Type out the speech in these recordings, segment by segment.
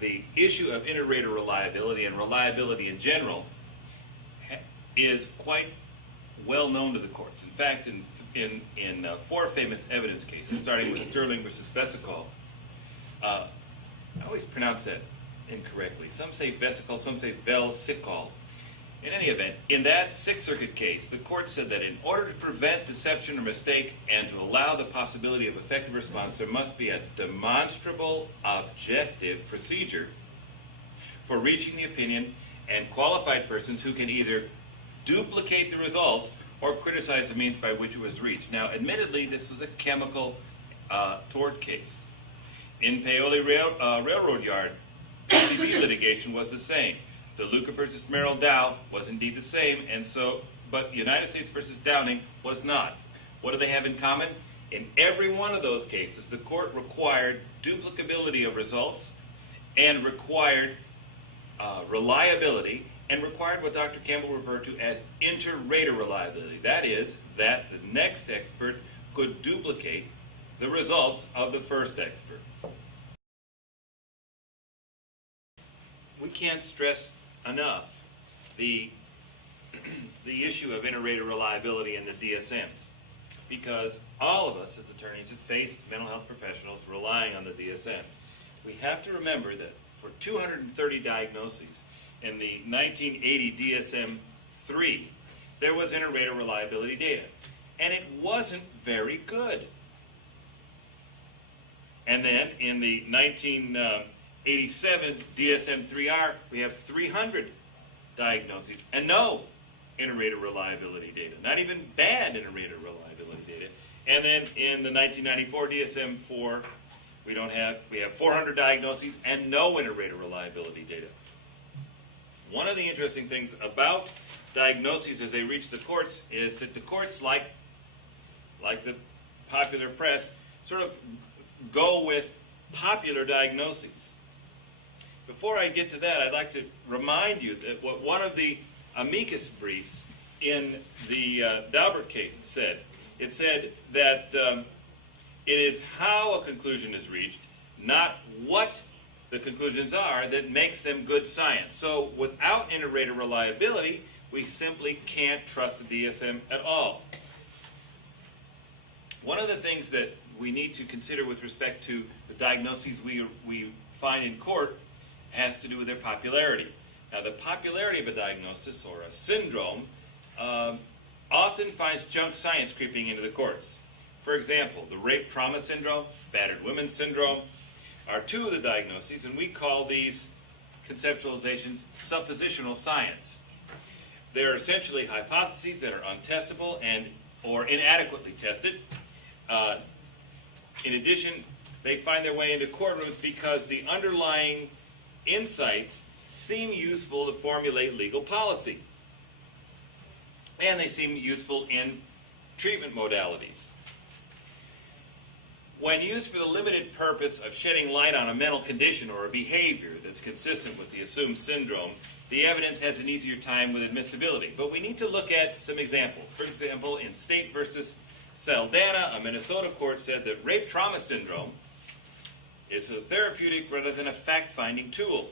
the issue of inter-rater reliability and reliability in general is quite well known to the courts. In fact, in four famous evidence cases, starting with Sterling versus Vesicol, I always pronounce that incorrectly. Some say Vesicol, some say Vesicol. In any event, in that Sixth Circuit case, the court said that in order to prevent deception or mistake and to allow the possibility of effective response, there must be a demonstrable, objective procedure for reaching the opinion and qualified persons who can either duplicate the result or criticize the means by which it was reached. Now, admittedly, this was a chemical tort case. In Paoli Railroad Yard, PCB litigation was the same. The Luca versus Merrill Dow was indeed the same, but United States versus Downing was not. What do they have in common? In every one of those cases, the court required duplicability of results and required reliability and required what Dr. Campbell referred to as inter-rater reliability. That is, that the next expert could duplicate the results of the first expert. We can't stress enough the issue of inter-rater reliability in the DSMs, because all of us as attorneys have faced mental health professionals relying on the DSM. We have to remember that for 230 diagnoses in the 1980 DSM-3, there was inter-rater reliability data, and it wasn't very good. And then in the 1987 DSM-3R, we have 300 diagnoses and no inter-rater reliability data, not even bad inter-rater reliability data. And then in the 1994 DSM-4, we have 400 diagnoses and no inter-rater reliability data. One of the interesting things about diagnoses as they reach the courts is that the courts, like the popular press, sort of go with popular diagnoses. Before I get to that, I'd like to remind you that what one of the amicus briefs in the Daubert case said. It said that it is how a conclusion is reached, not what the conclusions are, that makes them good science. So without inter-rater reliability, we simply can't trust the DSM at all. One of the things that we need to consider with respect to the diagnoses we find in court has to do with their popularity. Now, the popularity of a diagnosis or a syndrome often finds junk science creeping into the courts. For example, the rape trauma syndrome, battered women syndrome, are two of the diagnoses, and we call these conceptualizations suppositional science. They're essentially hypotheses that are untestable or inadequately tested. In addition, they find their way into courtrooms because the underlying insights seem useful to formulate legal policy. And they seem useful in treatment modalities. When used for the limited purpose of shedding light on a mental condition or a behavior that's consistent with the assumed syndrome, the evidence has an easier time with admissibility. But we need to look at some examples. For example, in State versus Saldana, a Minnesota court said that rape trauma syndrome is a therapeutic rather than a fact-finding tool.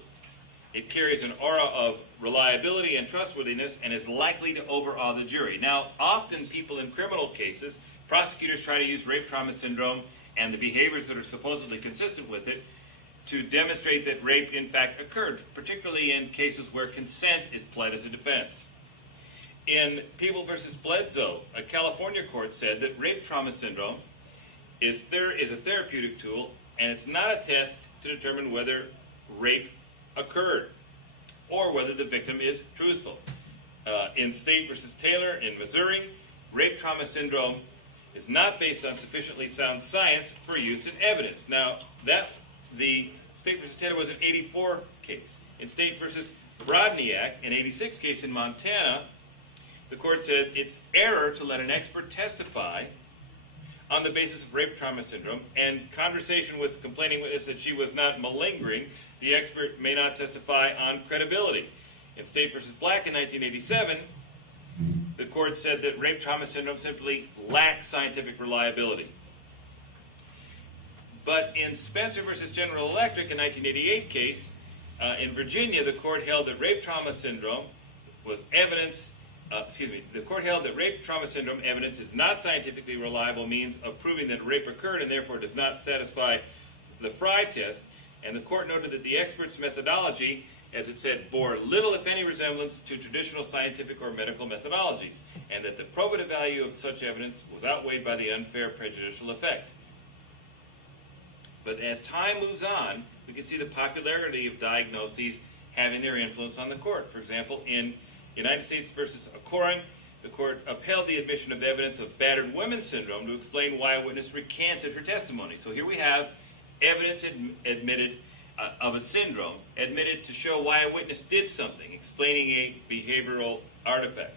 It carries an aura of reliability and trustworthiness and is likely to overawe the jury. Now, often people in criminal cases, prosecutors try to use rape trauma syndrome and the behaviors that are supposedly consistent with it to demonstrate that rape in fact occurred, particularly in cases where consent is pled as a defense. In People versus Bledsoe, a California court said that rape trauma syndrome is a therapeutic tool, and it's not a test to determine whether rape occurred or whether the victim is truthful. In State versus Taylor in Missouri, rape trauma syndrome is not based on sufficiently sound science for use in evidence. Now, the State versus Taylor was an 84 case. In State versus Brodniak, an 86 case in Montana, the court said it's error to let an expert testify on the basis of rape trauma syndrome, and conversation with complaining witness that she was not malingering, the expert may not testify on credibility. In State versus Black in 1987, the court said that rape trauma syndrome simply lacks scientific reliability. But in Spencer versus General Electric, a 1988 case, In Virginia, the court held that rape trauma syndrome was evidence. The court held that rape trauma syndrome evidence is not scientifically reliable means of proving that rape occurred and therefore does not satisfy the Fry test. And the court noted that the expert's methodology, as it said, bore little, if any, resemblance to traditional scientific or medical methodologies, and that the probative value of such evidence was outweighed by the unfair prejudicial effect. But as time moves on, we can see the popularity of diagnoses having their influence on the court. For example, in United States versus Akoran, the court upheld the admission of evidence of battered women's syndrome to explain why a witness recanted her testimony. So here we have evidence admitted of a syndrome, admitted to show why a witness did something, explaining a behavioral artifact.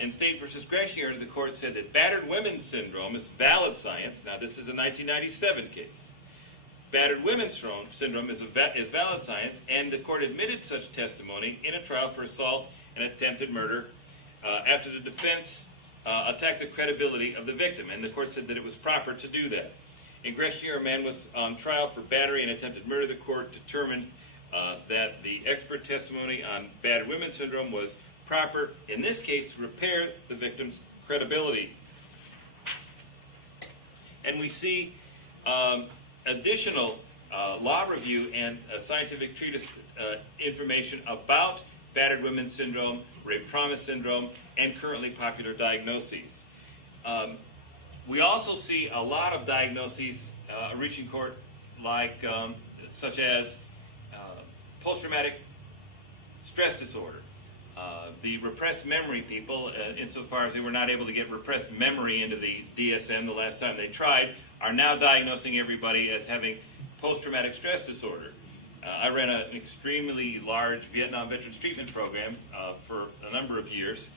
In State versus Gresham, the court said that battered women's syndrome is valid science. Now, this is a 1997 case. Battered women's syndrome is valid science, and the court admitted such testimony in a trial for assault and attempted murder after the defense attacked the credibility of the victim, and the court said that it was proper to do that. In Gresham, a man was on trial for battery and attempted murder. The court determined that the expert testimony on battered women's syndrome was proper, in this case, to repair the victim's credibility. And we see additional law review and scientific treatise information about battered women's syndrome, rape trauma syndrome, and currently popular diagnoses. We also see a lot of diagnoses reaching court, like such as post-traumatic stress disorder. The repressed memory people, insofar as they were not able to get repressed memory into the DSM the last time they tried, are now diagnosing everybody as having post-traumatic stress disorder. I ran an extremely large Vietnam Veterans Treatment Program for a number of years,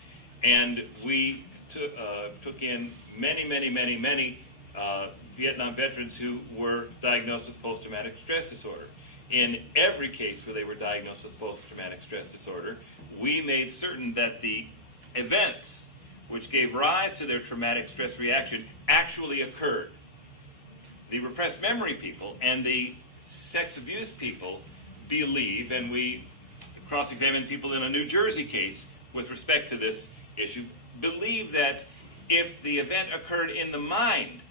and we took in many Vietnam veterans who were diagnosed with post-traumatic stress disorder. In every case where they were diagnosed with post-traumatic stress disorder, we made certain that the events which gave rise to their traumatic stress reaction actually occurred. The repressed memory people and the sex abuse people believe, and we cross-examined people in a New Jersey case with respect to this issue, believe that if the event occurred in the mind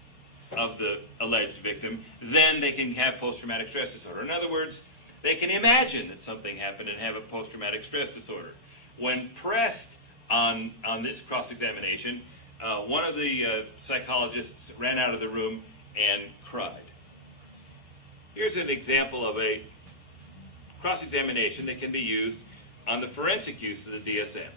of the alleged victim, then they can have post-traumatic stress disorder. In other words, they can imagine that something happened and have a post-traumatic stress disorder. When pressed on this cross-examination, one of the psychologists ran out of the room and cried. Here's an example of a cross-examination that can be used on the forensic use of the DSM.